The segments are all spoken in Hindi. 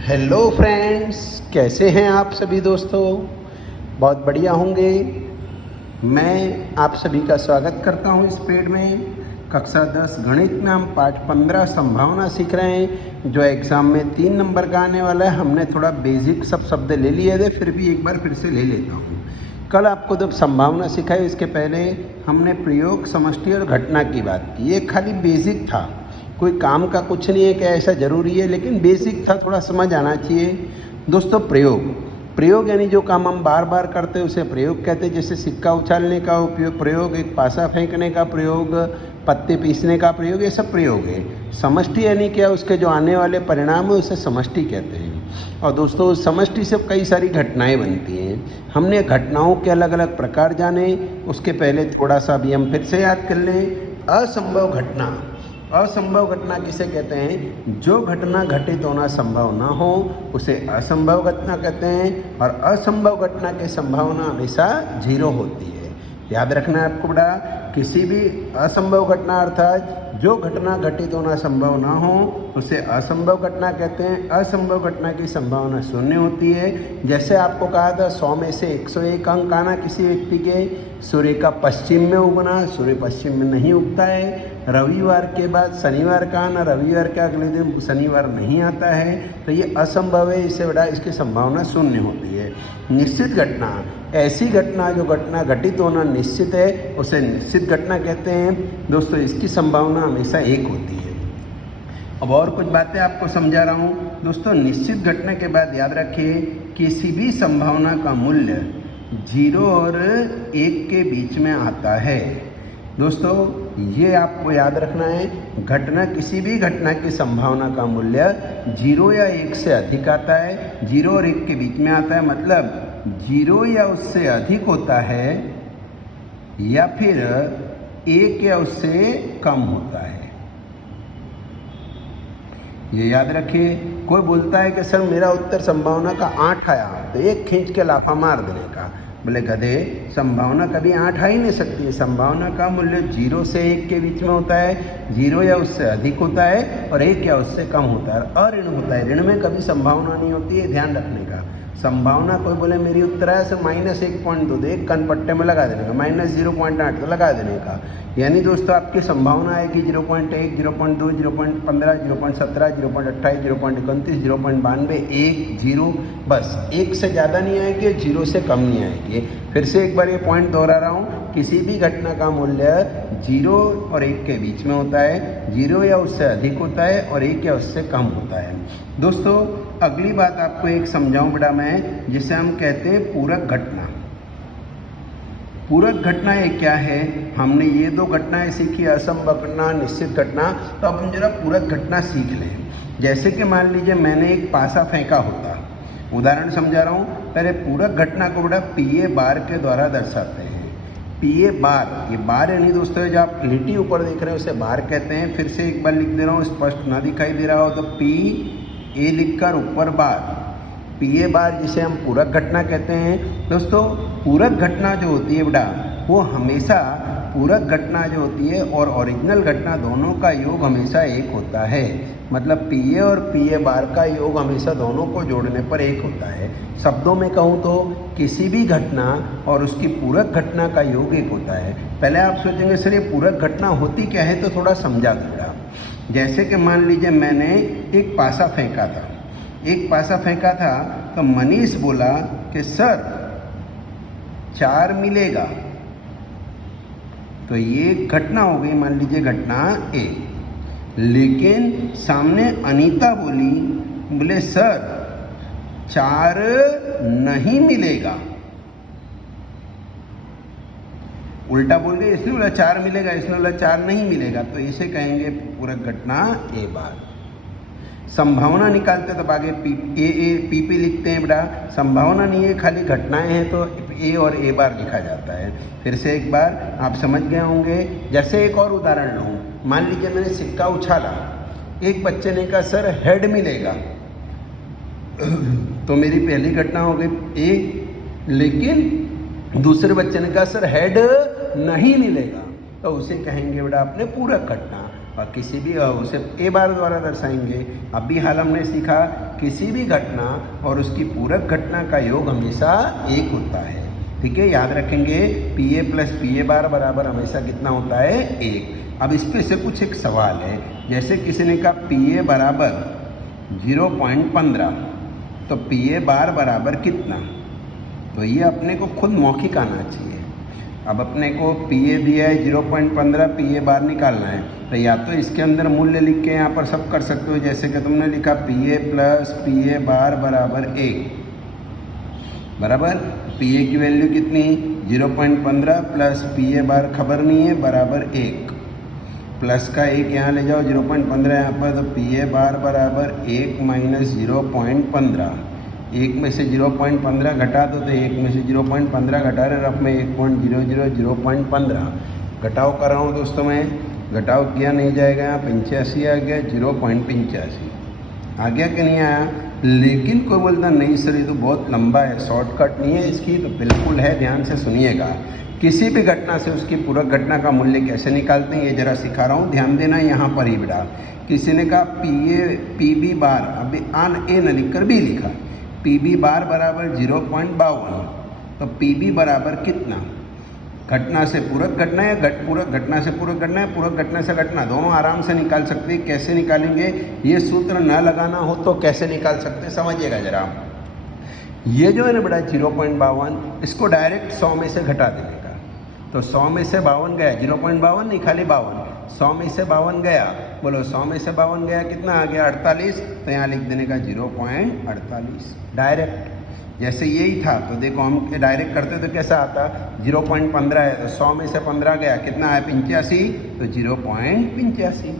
हेलो फ्रेंड्स, कैसे हैं आप सभी दोस्तों। बहुत बढ़िया होंगे। मैं आप सभी का स्वागत करता हूं इस पेड में। कक्षा 10 गणित में हम पाठ 15 संभावना सीख रहे हैं, जो एग्ज़ाम में 3 नंबर का आने वाला है। हमने थोड़ा बेसिक सब शब्द ले लिए थे, फिर भी एक बार फिर से ले लेता हूँ। कल आपको जब संभावना सिखाई, इसके पहले हमने प्रयोग, समष्टि और घटना की बात की। ये खाली बेसिक था, कोई काम का कुछ नहीं है कि ऐसा ज़रूरी है, लेकिन बेसिक था, थोड़ा समझ आना चाहिए। दोस्तों, प्रयोग यानी जो काम हम बार बार करते हैं उसे प्रयोग कहते हैं। जैसे सिक्का उछालने का उपयोग प्रयोग, एक पासा फेंकने का प्रयोग, पत्ते पीसने का प्रयोग, ये सब प्रयोग है। समष्टि यानी क्या, उसके जो आने वाले परिणाम है उसे समष्टि कहते हैं। और दोस्तों, समष्टि से कई सारी घटनाएं बनती हैं। हमने घटनाओं के अलग अलग प्रकार जाने, उसके पहले थोड़ा सा भी हम फिर से याद कर लें। असंभव घटना, असंभव घटना किसे कहते हैं? जो घटना घटित होना संभव ना हो उसे असंभव घटना कहते हैं। और असंभव घटना की संभावना हमेशा 0 होती है। याद रखना है आपको बड़ा, किसी भी असंभव घटना अर्थात जो घटना घटित होना संभव ना हो उसे असंभव घटना कहते हैं। असंभव घटना की संभावना 0 होती है। जैसे आपको कहा था 100 में से 101 अंक आना किसी व्यक्ति के। सूर्य का पश्चिम में उगना, सूर्य पश्चिम में नहीं उगता है। रविवार के बाद शनिवार का आना, रविवार के अगले दिन शनिवार नहीं आता है, तो ये असंभव है। इससे बड़ा इसकी संभावना 0 होती है। निश्चित घटना, ऐसी घटना जो घटना घटित होना निश्चित है उसे निश्चित घटना कहते हैं। दोस्तों, इसकी संभावना हमेशा 1 होती है। अब और कुछ बातें आपको समझा रहा हूँ। दोस्तों, निश्चित घटना के बाद याद रखिए, किसी भी संभावना का मूल्य 0 और 1 के बीच में आता है। दोस्तों, ये आपको याद रखना है। घटना, किसी भी घटना की संभावना का मूल्य 0 या 1 से अधिक आता है। 0 और 1 के बीच में आता है, मतलब 0 या उससे अधिक होता है या फिर 1 या उससे कम होता है। ये याद रखिए। कोई बोलता है कि सर मेरा उत्तर संभावना का 8 आया, तो 1 खींच के लाफा मार देने का। बोले गधे, संभावना कभी 8 आ ही नहीं सकती है। संभावना का मूल्य 0 से 1 के बीच में होता है, 0 या उससे अधिक होता है और 1 या उससे कम होता है। अऋण होता है, ऋण में कभी संभावना नहीं होती है, ध्यान रखने का। संभावना, कोई बोले मेरी उत्तर आया सर -1.2, तो एक कन पट्टे में लगा देने का, -0.8 तो लगा देने का। यानी दोस्तों, आपकी संभावना आएगी 0.1, 0.2, 0.15, 0.17, 0.28, 0.31, 0.92, 1, 0, बस 1 से ज़्यादा नहीं आएगी, 0 से कम नहीं आएगी। फिर से एक बार ये पॉइंट दोहरा रहा हूँ, किसी भी घटना का मूल्य 0 और 1 के बीच में होता है, 0 या उससे अधिक होता है और 1 या उससे कम होता है। दोस्तों, अगली बात आपको एक समझाऊं बड़ा मैं, जिसे हम कहते हैं पूरक घटना। पूरक घटना ये क्या है? हमने ये 2 घटनाएं सीखी, असंभव घटना, निश्चित घटना। तो अब हम जरा पूरक घटना सीख लें। जैसे कि मान लीजिए मैंने एक पासा फेंका होता, उदाहरण समझा रहा हूँ। पहले पूरक घटना को बड़ा पीए बार के द्वारा दर्शाते हैं। पीए बार, ये बार यानी दोस्तों जो आप लिटी ऊपर देख रहे हो उसे बार कहते हैं। फिर से एक बार लिख दे रहा हूँ, स्पष्ट ना दिखाई दे रहा हो तो पी ए लिखकर ऊपर बार, पीए बार, जिसे हम पूरक घटना कहते हैं। दोस्तों, पूरक घटना जो होती है बेटा, वो हमेशा, पूरक घटना जो होती है और ओरिजिनल घटना दोनों का योग हमेशा 1 होता है। मतलब पीए और पीए बार का योग हमेशा दोनों को जोड़ने पर 1 होता है। शब्दों में कहूँ तो किसी भी घटना और उसकी पूरक घटना का योग 1 होता है। पहले आप सोचेंगे सर ये पूरक घटना होती क्या है, तो थोड़ा समझा थोड़ा। जैसे कि मान लीजिए मैंने एक पासा फेंका था, तो मनीष बोला कि सर 4 मिलेगा, तो ये घटना हो गई, मान लीजिए घटना ए। लेकिन सामने अनीता बोले सर 4 नहीं मिलेगा। उल्टा बोल गए, इसने बोला 4 मिलेगा, इसने बोला 4 नहीं मिलेगा, तो इसे कहेंगे पूरक घटना ए बार। संभावना निकालते तब आगे पी पे लिखते हैं बेटा। संभावना नहीं है, खाली घटनाएं हैं तो ए और ए बार लिखा जाता है। फिर से एक बार आप समझ गए होंगे। जैसे एक और उदाहरण लूँ, मान लीजिए मैंने सिक्का उछाला, एक बच्चे ने कहा सर हेड मिलेगा, तो मेरी पहली घटना हो गई ए। लेकिन दूसरे बच्चे ने कहा सर हेड नहीं मिलेगा, तो उसे कहेंगे बेटा आपने पूरक घटना। और किसी भी उसे ए बार द्वारा दर्शाएंगे। अभी हाल हमने सीखा किसी भी घटना और उसकी पूरक घटना का योग हमेशा 1 होता है। ठीक है, याद रखेंगे P A plus P A bar बराबर हमेशा कितना होता है 1। अब इस पे से कुछ एक सवाल है, जैसे किसी ने कहा पी ए बराबर 0.15 तो पी ए बार बराबर कितना, तो ये अपने को खुद मौखिक आना चाहिए। अब अपने को पी ए दिया है 0.15, पी ए बार निकालना है, तो या तो इसके अंदर मूल्य लिख के यहाँ पर सब कर सकते हो, जैसे कि तुमने लिखा P A plus P A bar बराबर 1 बराबर पी ए की वैल्यू कितनी 0.15 प्लस पी ए बार खबर नहीं है बराबर 1, प्लस का 1 यहाँ ले जाओ 0.15 यहाँ पर, तो पी ए बार बराबर 1 माइनस 0.15, 1 में से 0.15 घटा दो तो 1 में से 0.15 घटा रहे रफ में 1.00 0.15 घटाव कर रहा हूँ दोस्तों। मैं घटाव किया नहीं जाएगा, यहाँ 85 आ गया, 0.85 आ गया कि नहीं आया। लेकिन कोई बोलता नहीं सर ये तो बहुत लंबा है, शॉर्टकट नहीं है इसकी, तो बिल्कुल है, ध्यान से सुनिएगा। किसी भी घटना से उसकी पूरक घटना का मूल्य कैसे निकालते हैं ये जरा सिखा रहा हूँ, ध्यान देना यहाँ पर ही बेटा। किसी ने कहा पी बी बार, अभी आन ए न लिखकर बी लिखा, पी बी बार बराबर 0.52, तो पी बी बराबर कितना, घटना से पूरक घटना या पूरक घटना से पूरक घटना है, पूरक घटना से घटना, दोनों आराम से निकाल सकते हैं। कैसे निकालेंगे, ये सूत्र न लगाना हो तो कैसे निकाल सकते हैं समझिएगा जरा। ये जो है ना बेटा 0.52, इसको डायरेक्ट 100 में से घटा देने का, तो 100 में से 52 गया, 0.52 नहीं खाली 52, 100 में से 52 गया, बोलो 100 में से 52 गया कितना आ गया 48, तो यहाँ लिख देने का 0.48 डायरेक्ट। जैसे यही था तो देखो हम डायरेक्ट करते तो कैसा आता, 0.15 है तो 100 में से 15 गया कितना है 85, तो 0.85।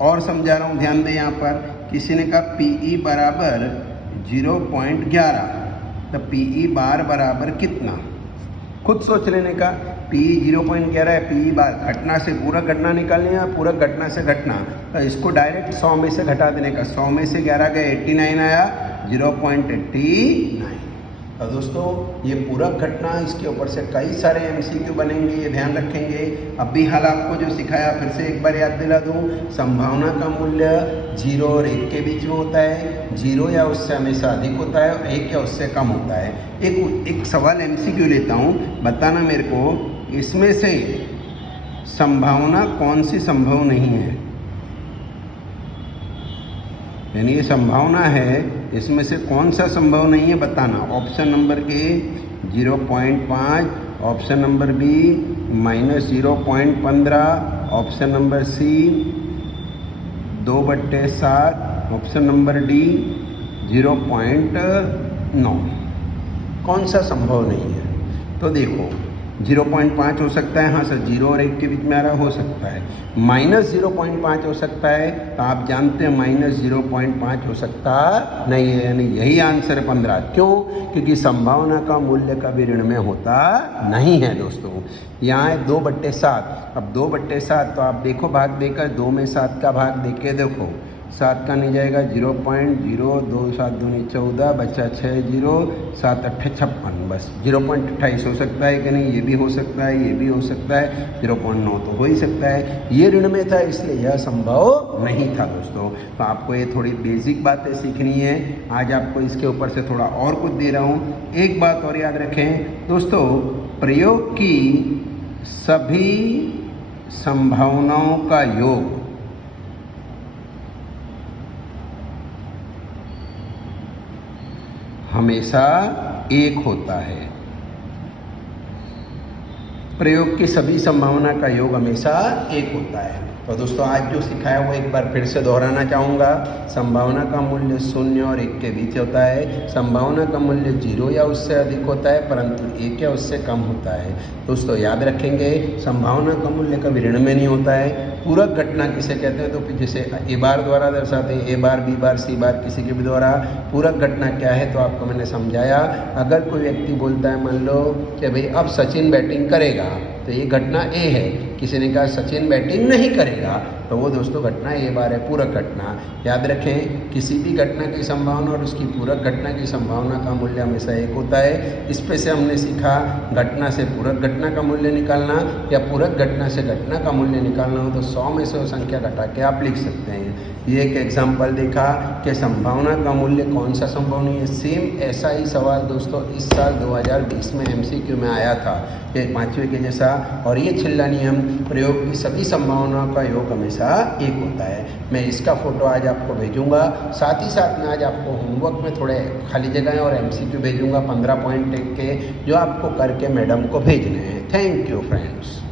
और समझा रहा हूँ, ध्यान दें यहाँ पर किसी ने कहा पी ई बराबर 0.11, तो पी ई बार बराबर कितना, खुद सोच लेने का। पी 0.11 है, पी बार घटना से पूरक घटना निकालनी है, पूरक घटना से घटना, तो इसको डायरेक्ट 100 में से घटा देने का, 100 में से 11 गया 89 आया, 0.89। तो दोस्तों ये पूरक घटना, इसके ऊपर से कई सारे एमसीक्यू बनेंगे, ये ध्यान रखेंगे। अभी हाल आपको जो सिखाया फिर से एक बार याद दिला दूँ, संभावना का मूल्य 0 और 1 के बीच में होता है, 0 या उससे हमेशा अधिक होता है और 1 या उससे कम होता है। एक सवाल एमसीक्यू लेता हूँ, बताना मेरे को, इसमें से संभावना कौन सी संभव नहीं है, यानी ये संभावना है, इसमें से कौन सा संभव नहीं है बताना। Option number A 0.5, option number B -0.15, option number C 2/7, option number D 0.9। कौन सा संभव नहीं है, तो देखो 0.5 हो सकता है, हाँ सर 0 और 1 के बीच में आ रहा हो सकता है, -0.5 हो सकता है, तो आप जानते हैं -0.5 हो सकता नहीं है, यानी यही आंसर है 15। क्यों, क्योंकि संभावना का मूल्य कभी ऋण में होता नहीं है दोस्तों। यहाँ है 2/7, अब 2/7 तो आप देखो भाग देकर, 2 में 7 का भाग दे के देखो, 7 का नहीं जाएगा 0.02, 7 दूनी 14, बचा 6 0, 7 8 56, बस 0.28 हो सकता है कि नहीं, ये भी हो सकता है, ये भी हो सकता है, 0.9 तो हो ही सकता है। ये ऋण में था इसलिए यह संभव नहीं था दोस्तों। तो आपको ये थोड़ी बेसिक बातें सीखनी है, आज आपको इसके ऊपर से थोड़ा और कुछ दे रहा हूँ। एक बात और याद रखें दोस्तों, प्रयोग की सभी संभावनाओं का योग हमेशा 1 होता है। प्रयोग की सभी संभावना का योग हमेशा 1 होता है। तो दोस्तों आज जो सिखाया वो एक बार फिर से दोहराना चाहूँगा। संभावना का मूल्य 0 और 1 के बीच होता है। संभावना का मूल्य 0 या उससे अधिक होता है, परंतु 1 या उससे कम होता है। दोस्तों याद रखेंगे, संभावना का मूल्य कभी ऋण में नहीं होता है। पूरक घटना किसे कहते हैं, तो जैसे ए बार द्वारा दर्शाते हैं, ए बार, बी बार, सी बार, किसी के भी द्वारा। पूरक घटना क्या है तो आपको मैंने समझाया। अगर कोई व्यक्ति बोलता है, मान लो कि भाई अब सचिन बैटिंग करेगा, तो ये घटना ए है। किसी ने कहा सचिन बैटिंग नहीं करेगा, तो वो दोस्तों घटना ए बार है पूरक घटना। याद रखें, किसी भी घटना की संभावना और उसकी पूरक घटना की संभावना का मूल्य हमेशा एक होता है। इस पे से हमने सीखा घटना से पूरक घटना का मूल्य निकालना या पूरक घटना से घटना का मूल्य निकालना हो तो 100 में से वो संख्या घटा के आप लिख सकते हैं। ये एक एग्जाम्पल देखा कि संभावना का मूल्य कौन सा संभावनीय है। सेम ऐसा ही सवाल दोस्तों इस साल 2020 में MCQ में आया था, एक 5वें के जैसा। और ये छिल्ला नियम प्रयोग की सभी संभावनाओं का योग हमेशा एक होता है। मैं इसका फोटो आज आपको भेजूंगा, साथ ही साथ में आज आपको होमवर्क में थोड़े खाली जगह और MCQ भेजूंगा 15 पॉइंट के, जो आपको करके मैडम को भेजने हैं। Thank you friends.